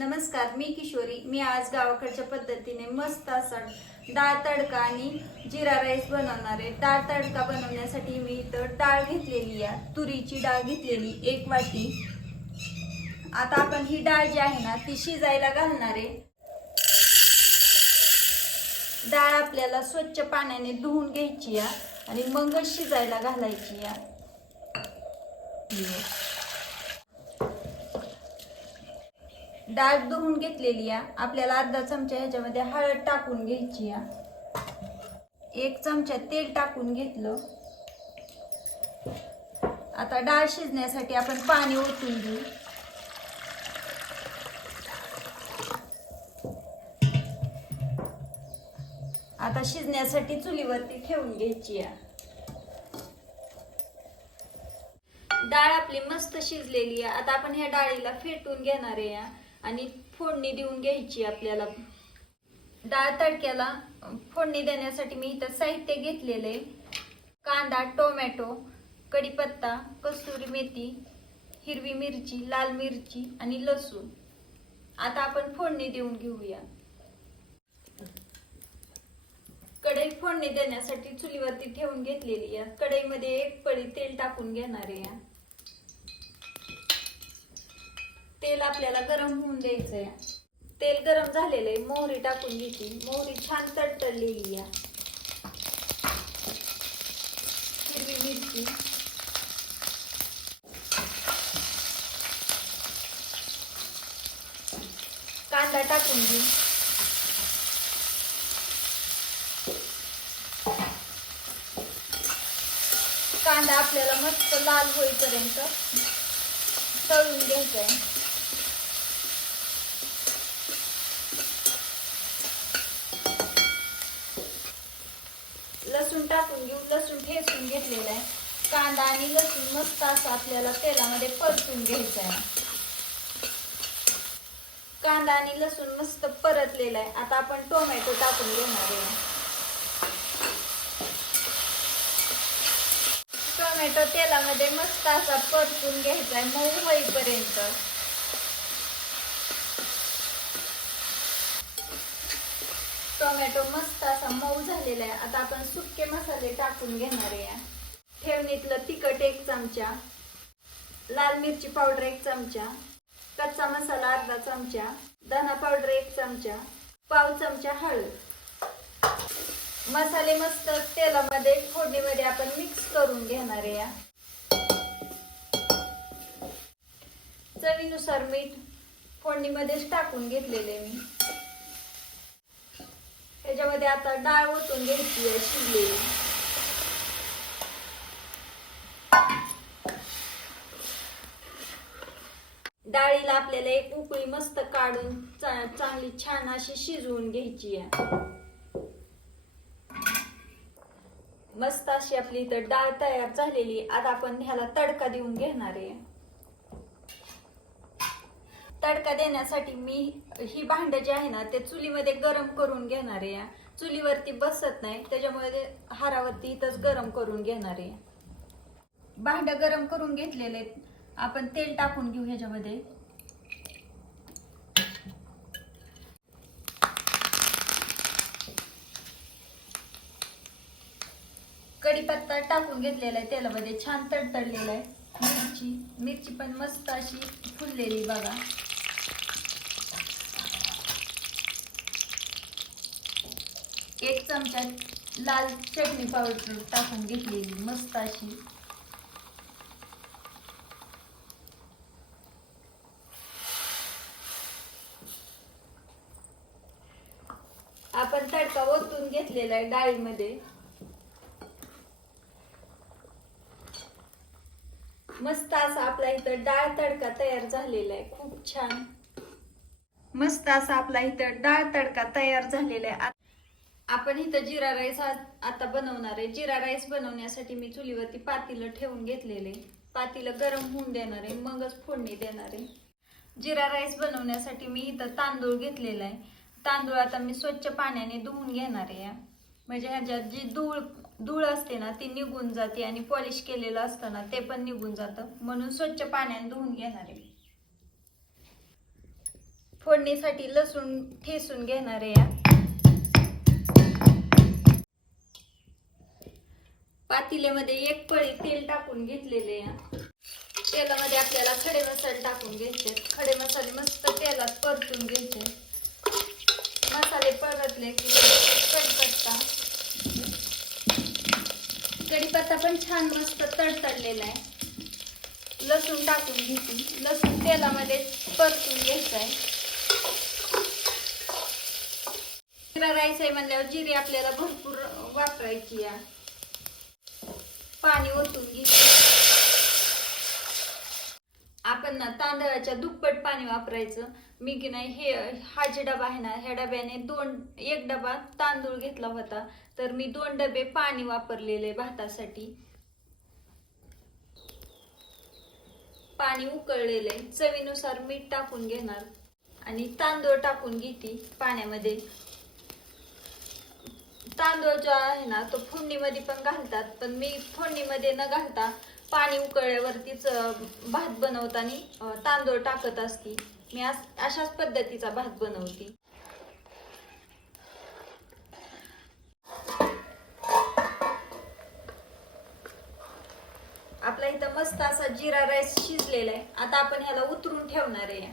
नमस्कार मी किशोरी. मी आज गावाकडच्या पद्धतीने मस्त असा डाळ तडका आणि जिरा राईस बनवणार आहे. डाळ तडका बनवण्यासाठी मी इथं डाळ घेतलेली आहे. तुरीची डाळ घेतलेली एक वाटी. आता आपण ही डाळ जी आहे ना ती शिजायला घालणार आहे. डाळ आपल्याला स्वच्छ पाण्याने धुवून घ्यायची आहे आणि मगच शिजायला घालायची आहे. डाळ धुवून घेतलेली आहे आपल्याला अर्धा चमचा ह्याच्यामध्ये हळद टाकून घ्यायची आहे एक चमचा तेल टाकून घेतलं. आता डाळ शिजण्यासाठी आपण पाणी ओतून घेऊ. आता शिजण्यासाठी चुलीवरती ठेवून घ्यायची आहे डाळ आपली मस्त शिजलेली आहे आता आपण ह्या डाळीला फेटून घेणार आहे या. आणि फोडणी देऊन घ्यायची आपल्याला. डाळ तडक्याला फोडणी देण्यासाठी मी इथं साहित्य घेतलेलं. आहे कांदा टोमॅटो कढीपत्ता कस्तुरी मेथी हिरवी मिरची लाल मिरची आणि लसूण. आता आपण फोडणी देऊन घेऊया. कढई फोडणी देण्यासाठी चुलीवरती ठेवून घेतलेली आहे. कढईमध्ये एक पळी तेल टाकून घेणार आहे. तेल आपल्याला गरम होऊन द्यायचंय. तेल गरम झालेलं आहे मोहरी टाकून घेतली मोहरी छान तडतडलेली आहे. हिरवी मिरची. कांदा टाकून घेऊ. कांदा आपल्याला मस्त लाल होईपर्यंत तळून घ्यायचा आहे लसूण टाकून घेऊ लसूण ठेचून घेतलेला आहे. कांदा आणि लसूण मस्त असं आपल्याला तेलामध्ये परतून घ्यायचं आहे. कांदा आणि लसूण मस्त परतलेला आहे. आता आपण टोमॅटो टाकून घेणार आहे. टोमॅटो तेलामध्ये मस्त असा परतून घ्यायचा आहे मऊ होईपर्यंत. टोमॅटो मस्त असा मऊ झालेला आहे. आता आपण सुके मसाले टाकून घेणार आहे. ठेवणीतलं तिखट एक चमचा लाल मिरची पावडर एक चमचा कच्चा मसाला अर्धा चमचा धना पावडर एक चमचा पाव चमचा हळद. मसाले मस्त तेलामध्ये फोडणीमध्ये आपण मिक्स करून घेणार आहे. या चवीनुसार मीठ फोडणीमध्येच टाकून घेतलेले मी. त्याच्यामध्ये आता डाळ ओतून घ्यायची आहे शिजलेली. डाळीला आपल्याला एक उकळी मस्त काढून चांगली छान अशी शिजवून घ्यायची आहे. मस्त अशी आपली इथं डाळ तयार झालेली. आता आपण ह्याला तडका देऊन घेणार आहे. तडका देण्यासाठी मी ही भांड जे आहे ना ते चुलीमध्ये गरम करून घेणार आहे. चुलीवरती बसत नाही त्याच्यामुळे ते हारावरती इथंच गरम करून घेणार आहे. भांड गरम करून घेतलेले आपण तेल टाकून घेऊ ह्याच्यामध्ये. कढीपत्ता टाकून घेतलेला आहे तेलामध्ये छान तडतडलेला आहे. मिरची मिरची पण मस्त अशी फुललेली बघा. एक चमचा लाल चटणी पावडर टाकून घेतलेली मस्त अशी. आपण तडका ओतून घेतलेला आहे डाळीमध्ये. मस्त असा आपला इथं डाळ तडका तयार झालेला आहे खूप छान. मस्त असा आपला इथं डाळ तडका तयार झालेला आहे. आपण इथं जिरा राईस आता बनवणार आहे. जिरा राईस बनवण्यासाठी मी चुलीवरती पातीलं ठेवून घेतलेले. पातीलं गरम होऊन देणार आहे मगच फोडणी देणार आहे. जिरा राईस बनवण्यासाठी मी इथं तांदूळ घेतलेला आहे. तांदूळ आता मी स्वच्छ पाण्याने धुवून घेणार आहे. म्हणजे ह्याच्यात जी धूळ धूळ असते ना ती निघून जाते आणि पॉलिश केलेलं असतं ना ते पण निघून जातं. म्हणून स्वच्छ पाण्याने धुवून घेणार आहे. फोडणीसाठी लसूण ठेसून घेणार आहे. पातेल्यामध्ये एक पळी तेल टाकून घेतलेले तेलामध्ये आपल्याला खडे मसाले टाकून घ्यायचे. खडे मसाले मस्त तेलात परतून घ्यायचे. मसाले परतले की कढीपत्ता. कढीपत्ता पण छान मस्त तडतडलेला आहे. लसूण टाकून घेते. लसूण तेलामध्ये परतून घ्यायचं आहे. जिरा राईस आहे म्हणल्यावर जिरी आपल्याला भरपूर वापरायची आहे. पाणी ओतून घेते आपण ना तांदळाच्या दुप्पट पाणी वापरायचं. मी की नाही हे हा जे डबा आहे ना ह्या डब्याने दोन एक डबा तांदूळ घेतला होता. तर मी दोन डबे पाणी वापरलेले भातासाठी. पाणी उकळलेले. चवीनुसार मीठ टाकून घेणार. आणि तांदूळ टाकून घेते पाण्यामध्ये. तांदूळ जो आहे ना तो फोडणीमध्ये पण घालतात. पण मी फोडणीमध्ये न घालता पाणी उकळल्यावरतीच भात बनवताना तांदूळ टाकत असती. मी अशाच पद्धतीचा भात बनवते. आपला इथं मस्त असा जिरा राईस शिजलेला आहे. आता आपण ह्याला उतरून ठेवणार आहे.